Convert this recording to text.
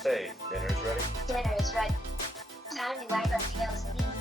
say, dinner's ready? Dinner is ready. Time to wipe our tails and eat.